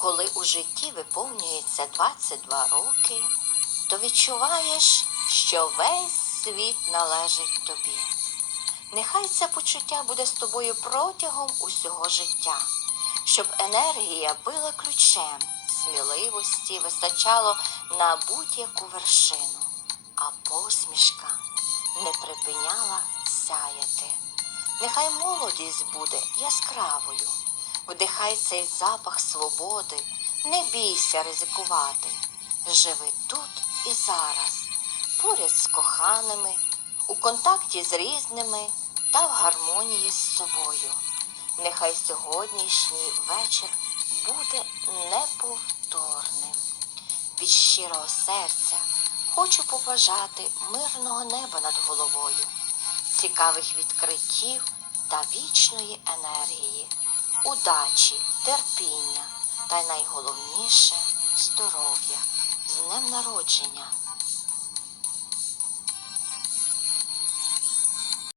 Коли у житті виповнюється 22 роки, то відчуваєш, що весь світ належить тобі. Нехай це почуття буде з тобою протягом усього життя, щоб енергія била ключем, сміливості вистачало на будь-яку вершину, а посмішка не припиняла сяяти. Нехай молодість буде яскравою, вдихай цей запах свободи, не бійся ризикувати. Живи тут і зараз, поряд з коханими, у контакті з різними та в гармонії з собою. Нехай сьогоднішній вечір буде неповторним. Від щирого серця хочу побажати мирного неба над головою, цікавих відкриттів та вічної енергії, удачі, терпіння та й найголовніше здоров'я з днем народження.